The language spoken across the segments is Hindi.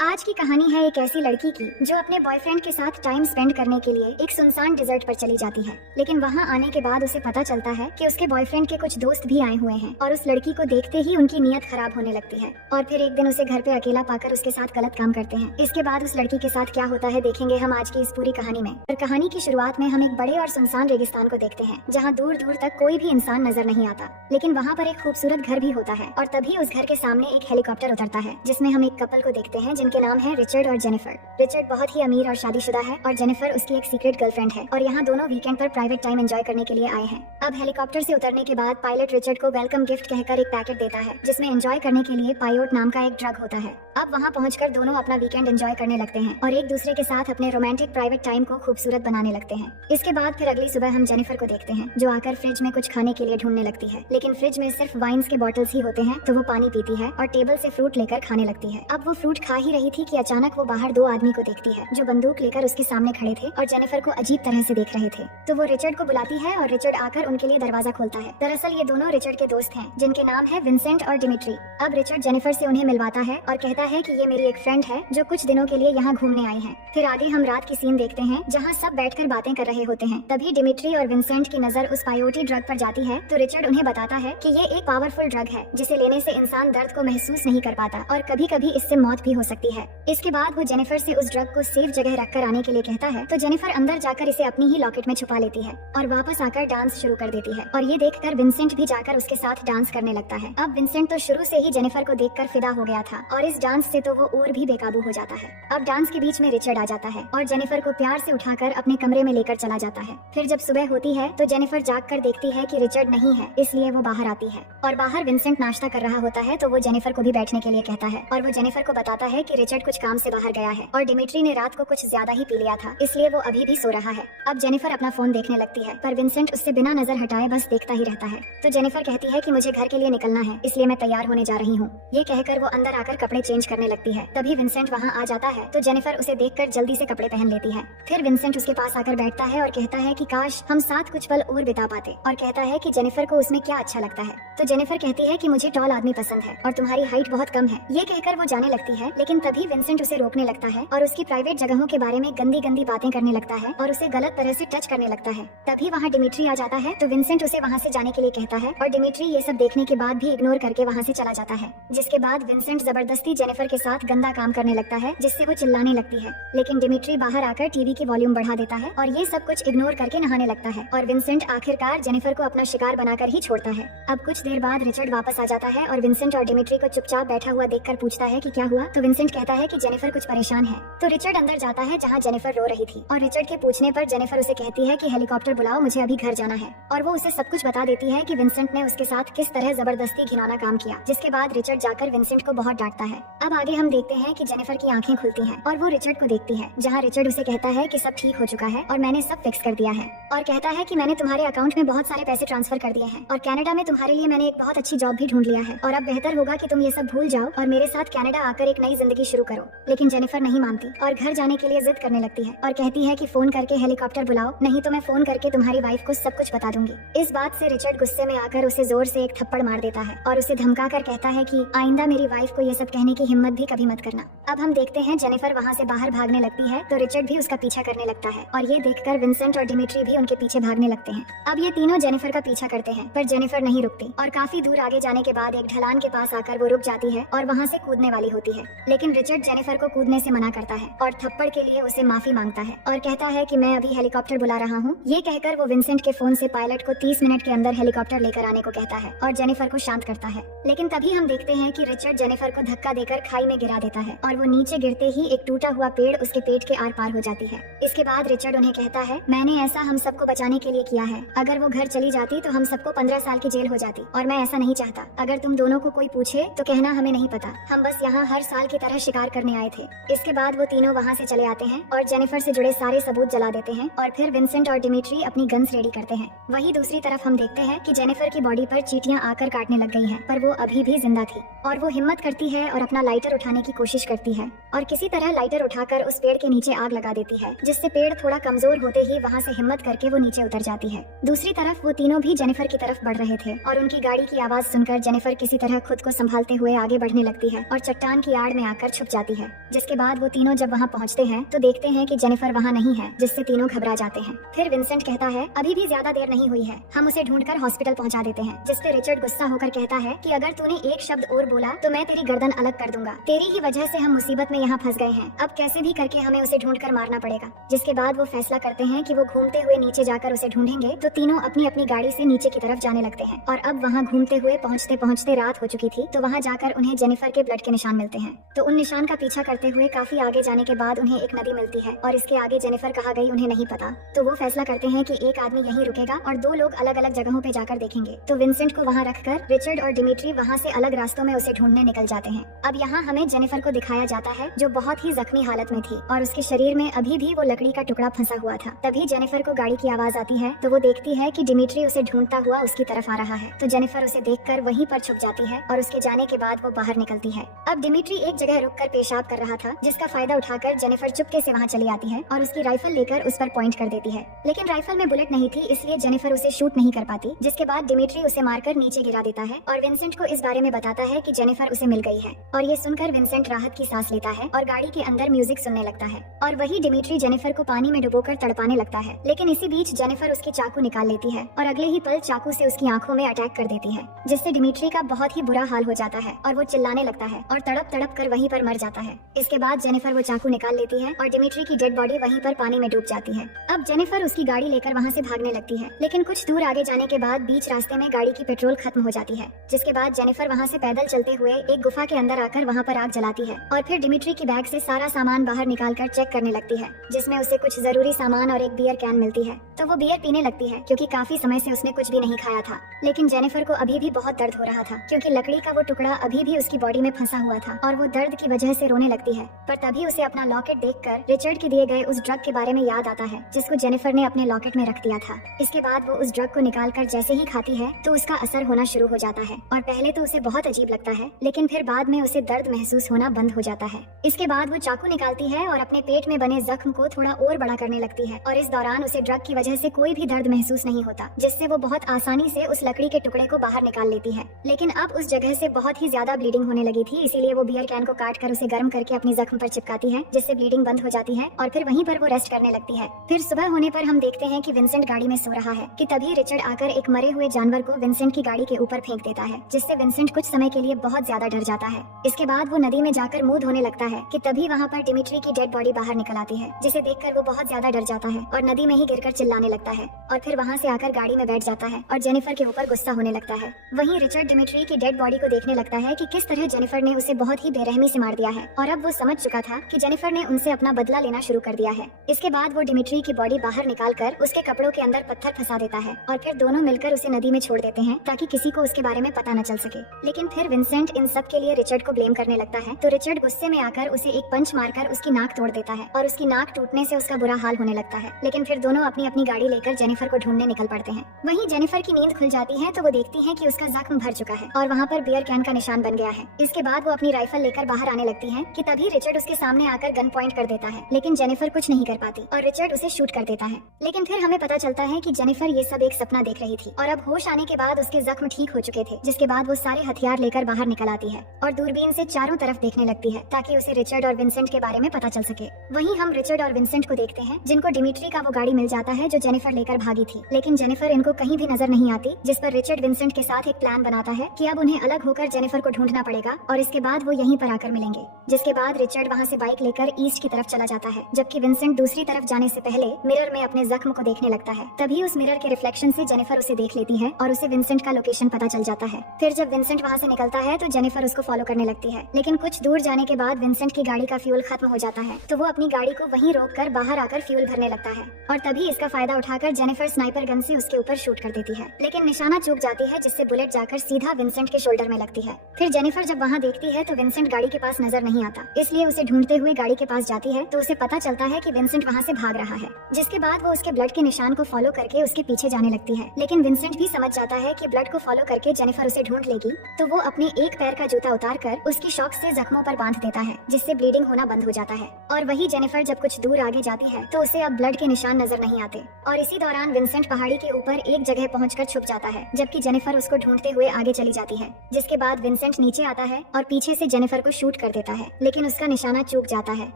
आज की कहानी है एक ऐसी लड़की की जो अपने बॉयफ्रेंड के साथ टाइम स्पेंड करने के लिए एक सुनसान डिजर्ट पर चली जाती है। लेकिन वहाँ आने के बाद उसे पता चलता है कि उसके बॉयफ्रेंड के कुछ दोस्त भी आए हुए हैं और उस लड़की को देखते ही उनकी नीयत खराब होने लगती है और फिर एक दिन उसे घर पे अकेला पाकर उसके साथ गलत काम करते हैं। इसके बाद उस लड़की के साथ क्या होता है देखेंगे हम आज की इस पूरी कहानी में। और कहानी की शुरुआत में हम एक बड़े और सुनसान रेगिस्तान को देखते हैं जहाँ दूर दूर तक कोई भी इंसान नजर नहीं आता, लेकिन वहाँ पर एक खूबसूरत घर भी होता है। और तभी उस घर के सामने एक हेलीकॉप्टर उतरता है जिसमें हम एक कपल को देखते हैं जिनके नाम है रिचर्ड और जेनिफर। रिचर्ड बहुत ही अमीर और शादीशुदा है और जेनिफर उसकी एक सीक्रेट गर्लफ्रेंड है और यहाँ दोनों वीकेंड पर प्राइवेट टाइम एंजॉय करने के लिए आए हैं। अब हेलीकॉप्टर से उतरने के बाद पायलट रिचर्ड को वेलकम गिफ्ट कहकर एक पैकेट देता है जिसमें एंजॉय करने के लिए पायोट नाम का एक ड्रग होता है। अब वहाँ पहुंचकर दोनों अपना वीकेंड एंजॉय करने लगते हैं और एक दूसरे के साथ अपने रोमांटिक प्राइवेट टाइम को खूबसूरत बनाने लगते हैं। इसके बाद फिर अगली सुबह हम जेनिफर को देखते हैं जो आकर फ्रिज में कुछ खाने के लिए ढूंढने लगती है, लेकिन फ्रिज में सिर्फ वाइन्स के बॉटल्स ही होते हैं तो वो पानी पीती है और टेबल से फ्रूट लेकर खाने लगती है। अब वो फ्रूट खा ही रही थी कि अचानक वो बाहर दो आदमी को देखती है जो बंदूक लेकर उसके सामने खड़े थे और जेनिफर को अजीब तरह से देख रहे थे। तो वो रिचर्ड को बुलाती है और रिचर्ड आकर उनके लिए दरवाजा खोलता है। दरअसल ये दोनों रिचर्ड के दोस्त हैं जिनके नाम है विंसेंट और डिमिट्री। अब रिचर्ड जेनिफर से उन्हें मिलवाता है और कहता है कि ये मेरी एक फ्रेंड है जो कुछ दिनों के लिए यहाँ घूमने आई है। फिर आगे हम रात की सीन देखते हैं जहाँ सब बैठकर बातें कर रहे होते हैं। तभी डिमिट्री और विंसेंट की नजर उस पायोटी ड्रग पर जाती है तो रिचर्ड उन्हें बताता है कि ये एक पावरफुल ड्रग है जिसे लेने से इंसान दर्द को महसूस नहीं कर पाता और कभी कभी इससे मौत भी हो सकती है। इसके बाद वो जेनिफर से उस ड्रग को सेफ जगह रखकर आने के लिए कहता है तो जेनिफर अंदर जाकर इसे अपनी ही लॉकेट में छुपा लेती है और वापस आकर डांस शुरू कर देती है और ये देखकर विंसेंट भी जाकर उसके साथ डांस करने लगता है। अब विंसेंट तो शुरू से ही जेनिफर को देखकर फिदा हो गया था और इस डांस से तो वो और भी बेकाबू हो जाता है। अब डांस के बीच में रिचर्ड आ जाता है और जेनिफर को प्यार से उठाकर अपने कमरे में लेकर चला जाता है। फिर जब सुबह होती है तो जेनिफर जागकर देखती है कि रिचर्ड नहीं है, इसलिए वो बाहर आती है और बाहर विंसेंट नाश्ता कर रहा होता है तो वो जेनिफर को भी बैठने के लिए कहता है और वो जेनिफर को बताता है कि रिचर्ड कुछ काम से बाहर गया है और डिमिट्री ने रात को कुछ ज्यादा ही पी लिया था इसलिए वो अभी भी सो रहा है। अब जेनिफर अपना फोन देखने लगती है पर विंसेंट उससे बिना नजर हटाए बस देखता ही रहता है। तो जेनिफर कहती है कि मुझे घर के लिए निकलना है इसलिए मैं तैयार होने जा रही हूँ। ये कहकर वो अंदर आकर कपड़े चेंज करने लगती है। तभी विंसेंट वहाँ आ जाता है तो जेनिफर उसे देखकर जल्दी से कपड़े पहन लेती है। फिर विंसेंट उसके पास आकर बैठता है और कहता है कि काश हम साथ कुछ पल और बिता पाते और कहता है कि जेनिफर को उसमें क्या अच्छा लगता है। तो जेनिफर कहती है कि मुझे टॉल आदमी पसंद है और तुम्हारी हाइट बहुत कम है। ये कहकर वो जाने लगती है लेकिन तभी विंसेंट उसे रोकने लगता है और उसकी प्राइवेट जगहों के बारे में गंदी गंदी बातें करने लगता है और उसे गलत तरह से टच करने लगता है। तभी वहाँ डिमिट्री आ जाता है तो विंसेंट उसे वहाँ से जाने के लिए कहता है और डिमिट्री ये सब देखने के बाद भी इग्नोर करके वहाँ से चला जाता है। जिसके बाद विंसेंट जबरदस्ती जेनिफर के साथ गंदा काम करने लगता है जिससे वो चिल्लाने लगती है, लेकिन डिमिट्री बाहर आकर टीवी की वॉल्यूम बढ़ा देता है और ये सब कुछ इग्नोर करके नहाने लगता है और विंसेंट आखिरकार जेनिफर को अपना शिकार बनाकर ही छोड़ता है। अब कुछ देर बाद रिचर्ड वापस आ जाता है और विंसेंट और डिमिट्री को चुपचाप बैठा हुआ देखकर पूछता है कि क्या हुआ। तो विंसेंट कहता है कि जेनिफर कुछ परेशान है। तो रिचर्ड अंदर जाता है जहाँ जेनिफर रो रही थी और रिचर्ड के पूछने पर जेनिफर उसे कहती है कि हेलीकॉप्टर बुलाओ, मुझे अभी घर जाना है। और वो उसे सब कुछ बता देती है कि विंसेंट ने उसके साथ किस तरह जबरदस्ती घिनौना काम किया। जिसके बाद रिचर्ड जाकर विंसेंट को बहुत डांटता है। अब आगे हम देखते हैं कि जेनिफर की आंखें खुलती हैं और वो रिचर्ड को देखती है जहाँ रिचर्ड उसे कहता है कि सब ठीक हो चुका है और मैंने सब फिक्स कर दिया है और कहता है कि मैंने तुम्हारे अकाउंट में बहुत सारे पैसे ट्रांसफर कर दिए हैं और कनाडा में तुम्हारे लिए मैंने एक बहुत अच्छी जॉब भी ढूंढ लिया है और अब बेहतर होगा कि तुम ये सब भूल जाओ और मेरे साथ कनाडा आकर एक नई जिंदगी शुरू करो। लेकिन जेनिफर नहीं मानती और घर जाने के लिए जिद करने लगती है और कहती है कि फोन करके हेलीकॉप्टर बुलाओ, नहीं तो मैं फोन करके तुम्हारी वाइफ को सब कुछ बता दूंगी। इस बात से रिचर्ड गुस्से में आकर उसे जोर से एक थप्पड़ मार देता है और उसे धमका कर कहता है कि आइंदा मेरी वाइफ को ये सब कहने की हिम्मत भी कभी मत करना। अब हम देखते हैं जेनिफर वहाँ से बाहर भागने लगती है तो रिचर्ड भी उसका पीछा करने लगता है और ये देखकर विंसेंट और डिमिट्री भी उनके पीछे भागने लगते हैं। अब ये तीनों जेनिफर का पीछा करते हैं पर जेनिफर नहीं रुकती और काफी दूर आगे जाने के बाद एक ढलान के पास आकर वो रुक जाती है और वहाँ से कूदने वाली होती है, लेकिन रिचर्ड जेनिफर को कूदने से मना करता है और थप्पड़ के लिए उसे माफी मांगता है और कहता है कि मैं अभी हेलीकॉप्टर बुला रहा हूँ। ये कहकर वो विंसेंट के फोन से पायलट को 30 मिनट के अंदर हेलीकॉप्टर लेकर आने को कहता है और जेनिफर को शांत करता है। लेकिन तभी हम देखते हैं कि रिचर्ड जेनिफर को धक्का देकर खाई में गिरा देता है और वो नीचे गिरते ही एक टूटा हुआ पेड़ उसके पेट के आर पार हो जाती है। इसके बाद रिचर्ड उन्हें कहता है मैंने ऐसा हम सबको बचाने के लिए किया है, अगर वो घर चली जाती तो हम सबको 15 साल की जेल हो जाती और मैं ऐसा नहीं चाहता। अगर तुम दोनों को कोई पूछे तो कहना हमें नहीं पता, हम बस यहाँ हर साल की तरह शिकार करने आए थे। इसके बाद वो तीनों वहाँ से चले आते हैं और जेनिफर से जुड़े सारे सबूत जला देते हैं और फिर विंसेंट और डिमिट्री अपनी गन्स रेडी करते हैं। वहीं दूसरी तरफ हम देखते हैं कि जेनिफर की बॉडी पर चींटियां आकर काटने लग गई हैं, पर वो अभी भी जिंदा थी और वो हिम्मत करती है और अपना लाइटर उठाने की कोशिश करती है और किसी तरह लाइटर उठाकर उस पेड़ के नीचे आग लगा देती है, जिससे पेड़ थोड़ा कमजोर होते ही वहाँ से हिम्मत करके वो नीचे उतर जाती है। दूसरी तरफ वो तीनों भी जेनिफर की तरफ बढ़ रहे थे और उनकी गाड़ी की आवाज सुनकर जेनिफर किसी तरह खुद को संभालते हुए आगे बढ़ने लगती है और चट्टान की आड़ में आकर छुप जाती है। जिसके बाद वो तीनों जब वहाँ पहुँचते हैं तो देखते हैं कि जेनिफर वहाँ नहीं है, जिससे तीनों घबरा जाते हैं। फिर विंसेंट कहता है अभी भी ज्यादा देर नहीं हुई है, हम उसे ढूंढकर हॉस्पिटल पहुँचा देते हैं। जिससे रिचर्ड गुस्सा होकर कहता है कि अगर तूने एक शब्द और बोला तो मैं तेरी गर्दन अलग कर दूंगा, तेरी ही वजह से हम मुसीबत में यहाँ फंस गए हैं, अब कैसे भी करके हमें उसे ढूंढकर मारना पड़ेगा। जिसके बाद वो फैसला करते हैं कि वो घूमते हुए नीचे जाकर उसे ढूंढेंगे। तो तीनों अपनी अपनी गाड़ी से नीचे की तरफ जाने लगते हैं और अब वहाँ घूमते हुए पहुँचते पहुँचते रात हो चुकी थी। तो वहाँ जाकर उन्हें जेनिफर के ब्लड के निशान मिलते हैं। तो उन निशान का पीछा करते हुए काफी आगे जाने के बाद उन्हें एक नदी मिलती है और इसके आगे जेनिफर कहाँ गई उन्हें नहीं पता। तो वो फैसला करते हैं कि एक आदमी यहीं रुकेगा और दो लोग अलग अलग जगहों पे जाकर देखेंगे। तो विंसेंट को वहाँ रखकर रिचर्ड और डिमिट्री वहाँ से अलग रास्तों में उसे ढूंढने निकल जाते हैं। अब यहाँ हमें जेनिफर को दिखाया जाता है जो बहुत ही जख्मी हालत में थी और उसके शरीर में अभी भी वो लकड़ी का टुकड़ा फंसा हुआ था। तभी जेनिफर को गाड़ी की आवाज आती है तो वो देखती है कि डिमिट्री उसे ढूंढता हुआ उसकी तरफ आ रहा है। तो जेनिफर उसे देखकर वहीं पर छुप जाती है और उसके जाने के बाद वो बाहर निकलती है। अब डिमिट्री एक जगह रुककर पेशाब कर रहा था, जिसका फायदा उठाकर जेनिफर चुपके से वहाँ चली आती है और उसकी राइफल लेकर उस पर पॉइंट कर देती है। लेकिन राइफल में बुलेट नहीं थी, इसलिए जेनिफर उसे शूट नहीं कर पाती। जिसके बाद डिमिट्री उसे मारकर नीचे गिरा देता है और विंसेंट को इस बारे में बताता है कि जेनिफर उसे मिल गई है। और ये सुनकर विंसेंट राहत की सांस लेता है और गाड़ी के अंदर म्यूजिक सुनने लगता है। और वही डिमिट्री जेनिफर को पानी में डुबोकर तड़पाने लगता है। लेकिन इसी बीच जेनिफर उसकी चाकू निकाल लेती है और अगले ही पल चाकू से उसकी आंखों में अटैक कर देती है, जिससे डिमिट्री का बहुत ही बुरा हाल हो जाता है और वो चिल्लाने लगता है और तड़प तड़प कर वहीं पर मर जाता है। इसके बाद जेनिफर वो चाकू निकाल लेती है और डिमिट्री की डेड बॉडी वहीं पर पानी में डूब जाती है। अब जेनिफर उसकी गाड़ी लेकर वहाँ से भागने लगती है, लेकिन कुछ दूर आगे जाने के बाद बीच रास्ते में गाड़ी की पेट्रोल खत्म हो जाती है। जिसके बाद जेनिफर वहाँ से पैदल चलते हुए एक गुफा के अंदर आकर वहाँ पर आग जलाती है और फिर डिमिट्री की बैग से सारा सामान बाहर निकालकर चेक करने लगती है, जिसमें उसे कुछ जरूरी सामान और एक बियर कैन मिलती है। तो वो बियर पीने लगती है क्योंकि काफी समय से उसने कुछ भी नहीं खाया था। लेकिन जेनिफर को अभी भी बहुत दर्द हो रहा था क्योंकि लकड़ी का वो टुकड़ा अभी भी उसकी बॉडी में फंसा हुआ था और वो दर्द की वजह से रोने लगती है। पर तभी उसे अपना लॉकेट देखकर रिचर्ड के दिए गए उस ड्रग के बारे में याद आता है, जिसको जेनिफर ने अपने लॉकेट में रख दिया था। इसके बाद वो उस ड्रग को निकालकर जैसे ही खाती है तो उसका असर होना शुरू हो जाता है और पहले तो उसे बहुत अजीब लगता है, लेकिन फिर बाद में उसे दर्द महसूस होना बंद हो जाता है। इसके बाद वो चाकू निकालती है और अपने पेट में बने जख्म को थोड़ा और बड़ा करने लगती है और इस दौरान उसे ड्रग की वजह से कोई भी दर्द महसूस नहीं होता, जिससे वो बहुत आसानी से उस लकड़ी के टुकड़े को बाहर निकाल लेती है। लेकिन अब उस जगह से बहुत ही ज्यादा ब्लीडिंग होने लगी थी, इसीलिए वो बियर कैन को काट कर उसे गर्म करके अपनी जख्म पर चिपकाती है, जिससे ब्लीडिंग बंद हो जाती है और फिर वहीं पर वो रेस्ट करने लगती है। फिर सुबह होने पर हम देखते हैं कि विंसेंट गाड़ी में सो रहा है कि तभी रिचर्ड आकर एक मरे हुए जानवर को विंसेंट की गाड़ी के ऊपर फेंक देता है, जिससे विंसेंट कुछ समय के लिए बहुत ज्यादा डर जाता है। इसके बाद वो नदी में जाकर मुंह धोने लगता है कि तभी वहाँ पर डिमिट्री की डेड बॉडी बाहर निकल आती है, जिसे देखकर वो बहुत ज्यादा डर जाता है और नदी में ही गिरकर चिल्लाने लगता है और फिर वहाँ से आकर गाड़ी में बैठ जाता है और जेनिफर के ऊपर गुस्सा होने लगता है। वहीं रिचर्ड डिमिट्री की डेड बॉडी को देखने लगता है कि किस तरह जेनिफर ने उसे बहुत ही बेरहमी से मार दिया है और अब वो समझ चुका था कि जेनिफर ने उनसे अपना बदला लेना शुरू कर दिया है। इसके बाद वो डिमिट्री की बॉडी बाहर निकालकर उसके कपड़ों के अंदर पत्थर फंसा देता है और फिर दोनों मिलकर उसे नदी में छोड़ देते हैं ताकि किसी को उसके बारे में पता न चल सके। लेकिन फिर विंसेंट इन सब के लिए रिचर्ड को ब्लेम करने लगता है, तो रिचर्ड गुस्से में आकर उसे एक पंच मारकर उसकी नाक तोड़ देता है और उसकी नाक टूटने से उसका बुरा हाल होने लगता है। लेकिन फिर दोनों अपनी अपनी गाड़ी लेकर जेनिफर को ढूंढने निकल पड़ते हैं। वहीं जेनिफर की नींद खुल जाती है तो वो देखती है कि उसका जख्म भर चुका है और वहाँ पर बियर कैन का निशान बन गया है। इसके बाद वो अपनी राइफल लेकर बाहर आने लगती है कि तभी रिचर्ड उसके सामने आकर गन पॉइंट कर देता है, लेकिन जेनिफर कुछ नहीं कर पाती और रिचर्ड उसे शूट कर देता है। लेकिन फिर हमें पता चलता है कि जेनिफर ये सब एक सपना देख रही थी और अब होश आने के बाद उसके जख्म ठीक हो चुके थे। जिसके बाद वो सारे हथियार लेकर बाहर निकल आती है और दूरबीन से चारों तरफ देखने लगती है ताकि उसे रिचर्ड और विंसेंट के बारे में पता चल सके। वहीं हम रिचर्ड और विंसेंट को देखते हैं जिनको डिमिट्री का वो गाड़ी मिल जाता है जो जेनिफर लेकर भागी थी। लेकिन जेनिफर इनको कहीं भी नजर नहीं आती, जिस पर रिचर्ड विंसेंट के साथ एक प्लान बनाता है कि अब उन्हें अलग होकर जेनिफर को ढूंढना पड़ेगा और इसके बाद वो यहीं पर आकर मिलेंगे। जिसके बाद रिचर्ड वहाँ से बाइक लेकर ईस्ट की तरफ चला जाता है, जबकि विंसेंट दूसरी तरफ जाने से पहले मिरर में अपने जख्म को देखने लगता है। तभी उस मिरर के रिफ्लेक्शन से जेनिफर उसे देख लेती है और उसे विंसेंट का लोकेशन पता चल जाता है। फिर जब विंसेंट वहाँ से निकलता है तो जेनिफर उसको फॉलो करने लगती है, लेकिन कुछ दूर जाने के बाद विंसेंट की गाड़ी का फ्यूल खत्म हो जाता है तो वो अपनी गाड़ी को वहीं रोककर बाहर आकर फ्यूल भरने लगता है और तभी इसका फायदा उठाकर जेनिफर स्नाइपर गन से उसके ऊपर शूट कर देती है, लेकिन निशाना चूक जाती है जिससे बुलेट जाकर सीधा विंसेंट के शोल्डर में लगती है। फिर जेनिफर जब वहाँ देखती है तो विंसेंट गाड़ी के पास नजर नहीं आता, इसलिए उसे ढूंढते हुए गाड़ी के पास जाती है तो उसे पता चलता है कि विंसेंट वहाँ से भाग रहा है। जिसके बाद वो उसके ब्लड के निशान को फॉलो करके उसके पीछे जाने लगती है, लेकिन विंसेंट भी समझ जाता है कि ब्लड को फॉलो करके जेनिफर उसे ढूंढ लेगी, तो वो अपने एक पैर का जूता उतार कर उसकी शॉक से जख्मों पर बांध देता है, जिससे ब्लीडिंग होना बंद हो जाता है। और वही जेनिफर जब कुछ दूर आगे जाती है तो उसे अब ब्लड के निशान नजर नहीं आते और इसी दौरान विंसेंट पहाड़ी के ऊपर एक जगह पहुंचकर छुप जाता है, जबकि जेनिफर उसको ढूंढते हुए आगे चली जाती है। जिसके बाद विंसेंट नीचे आता है और पीछे से जेनिफर को शूट कर देता है, लेकिन उसका निशाना चूक जाता है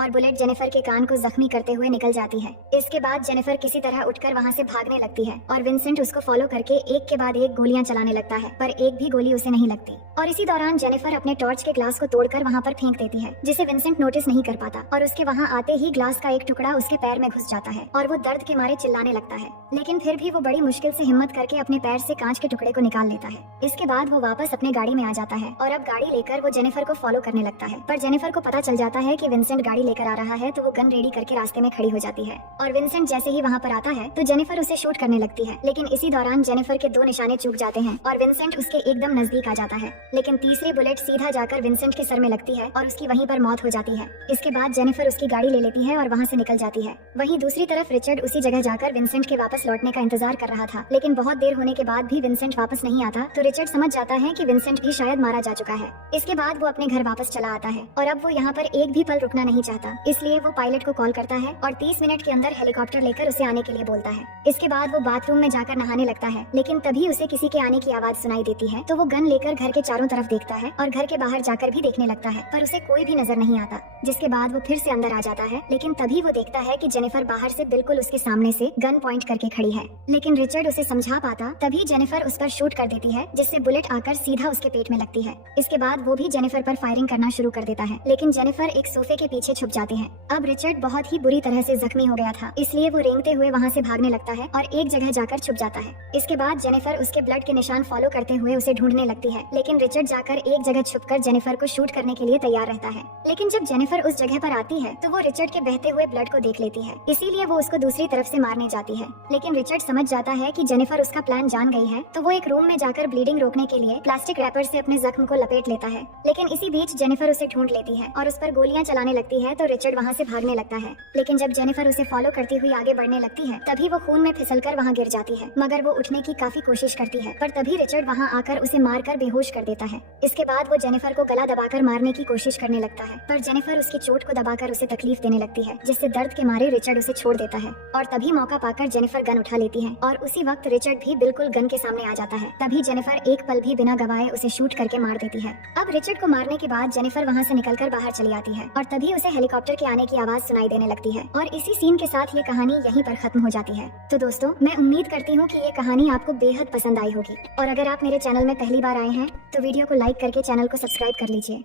और बुलेट जेनिफर के कान को जख्मी करते हुए निकल जाती है। इसके बाद जेनिफर किसी तरह उठकर वहाँ से भागने लगती है और विंसेंट उसको फॉलो करके एक के बाद एक गोलियां चलाने लगता है, पर एक भी गोली उसे नहीं लगती। और इसी दौरान जेनिफर अपने टॉर्च के ग्लास को तोड़कर वहाँ पर फेंक देती है, जिसे विंसेंट नोटिस नहीं कर पाता और उसके वहाँ आते ही ग्लास का एक टुकड़ा उसके पैर में घुस जाता है और वो दर्द के मारे चिल्लाने लगता है, लेकिन फिर भी वो बड़ी मुश्किल से हिम्मत करके अपने पैर से कांच के टुकड़े को निकाल लेता है। इसके बाद वो वापस अपने गाड़ी में आ जाता है और अब गाड़ी लेकर वो जेनिफर को फॉलो करने लगता है, पर जेनिफर को पता चल जाता है कि विंसेंट गाड़ी लेकर आ रहा है, तो वो गन रेडी करके रास्ते में खड़ी हो जाती है और विंसेंट जैसे ही वहाँ पर आता है तो जेनिफर उसे शूट करने लगती है, लेकिन इसी दौरान जेनिफर के 2 निशाने चूक जाते हैं और विंसेंट उसके एकदम नजदीक आ जाता है, लेकिन तीसरी बुलेट सीधा जाकर विंसेंट के सर में लगती है और उसकी वहीं पर मौत हो जाती है। इसके बाद जेनिफर उसकी गाड़ी ले लेती है और वहाँ से निकल जाती है। वहीं दूसरी तरफ रिचर्ड उसी जगह जाकर विंसेंट के वापस लौटने का इंतजार कर रहा था, लेकिन बहुत देर होने के बाद भी विंसेंट वापस नहीं आता, तो रिचर्ड समझ जाता है कि विंसेंट भी शायद मारा जा चुका है। इसके बाद वो अपने घर वापस चला आता है और अब वो यहाँ पर एक भी पल रुकना नहीं चाहता, इसलिए वो पायलट को कॉल करता है और 30 मिनट के अंदर हेलीकॉप्टर लेकर उसे आने के लिए बोलता है। इसके बाद वो बाथरूम में जाकर नहाने लगता है, लेकिन तभी उसे किसी के आने की आवाज सुनाई देती है, तो वो गन लेकर घर के चारों तरफ देखता है और घर के बाहर जाकर भी देखने लगता है, पर उसे कोई भी नजर नहीं आता। जिसके बाद वो फिर से अंदर आ जाता है, लेकिन तभी वो देखता है कि जेनिफर बाहर से बिल्कुल उसके सामने से गन पॉइंट करके खड़ी है, लेकिन रिचर्ड उसे समझा पाता तभी जेनिफर उस पर शूट कर देती है, जिससे बुलेट आकर सीधा उसके पेट में लगती है। इसके बाद वो भी जेनिफर पर फायरिंग करना शुरू कर देता है, लेकिन जेनिफर एक सोफे के पीछे छुप जाती है। अब रिचर्ड बहुत ही बुरी तरह से जख्मी हो गया था, इसलिए वो रेंगते हुए वहाँ से भागने लगता है और एक जगह जाकर छुप जाता है। इसके बाद जेनिफर उसके ब्लड के निशान फॉलो करते हुए उसे ढूंढने लगती है, लेकिन रिचर्ड जाकर एक जगह छुपकर जेनिफर को शूट करने के लिए तैयार रहता है। लेकिन जब जेनिफर उस जगह पर आती है तो वो रिचर्ड के बहते हुए ब्लड को देख लेती है, इसीलिए वो उसको दूसरी तरफ से मारने जाती है, लेकिन रिचर्ड समझ जाता है कि जेनिफर उसका प्लान जान गई है, तो वो एक रूम में जाकर ब्लीडिंग रोकने के लिए प्लास्टिक रैपर से अपने जख्म को लपेट लेता है। लेकिन इसी बीच जेनिफर उसे ढूंढ लेती है और उस पर गोलियां चलाने लगती है, तो रिचर्ड वहाँ से भागने लगता है। लेकिन जब जेनिफर उसे फॉलो करती हुई आगे बढ़ने लगती है, तभी वो खून में फिसलकर वहाँ गिर जाती है, मगर वो उठने की काफी कोशिश करती है, पर तभी रिचर्ड वहाँ आकर उसे मारकर बेहोश कर देता है। इसके बाद वो जेनिफर को गला दबाकर मारने की कोशिश करने लगता है, पर जेनिफर उसकी चोट को दबाकर उसे तकलीफ देने लगती है, जिससे दर्द के मारे रिचर्ड उसे छोड़ देता है। और तभी मौका पाकर जेनिफर गन उठा लेती है और उसी वक्त रिचर्ड भी बिल्कुल गन के सामने आ जाता है। तभी जेनिफर एक पल भी बिना गवाए उसे शूट करके मार देती है। अब रिचर्ड को मारने के बाद जेनिफर वहाँ से निकलकर बाहर चली आती है और तभी उसे हेलीकॉप्टर के आने की आवाज सुनाई देने लगती है और इसी सीन के साथ ये कहानी यहीं पर खत्म हो जाती है। तो दोस्तों, मैं उम्मीद करती हूँ कि ये कहानी आपको बेहद पसंद आई होगी और अगर आप मेरे चैनल में पहली बार आए हैं तो वीडियो को लाइक करके चैनल को सब्सक्राइब कर लीजिए।